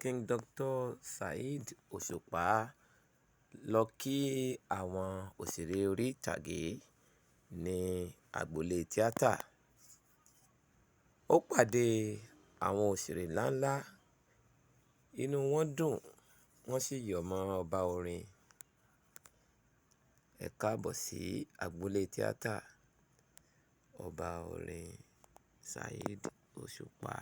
King Dr. Saheed Òṣùpá lọ kí àwọn òṣèré orí ìtàgé ní agboolé tíátà. Ó pàdé àwọn òṣèré ńláńlá, inú wọn dùn, wọ́n sì yọ̀ mọ́ ọba orin. Ẹ káàbọ̀ sí agboolé tíátà, ọba orin Saheed Òṣùpá.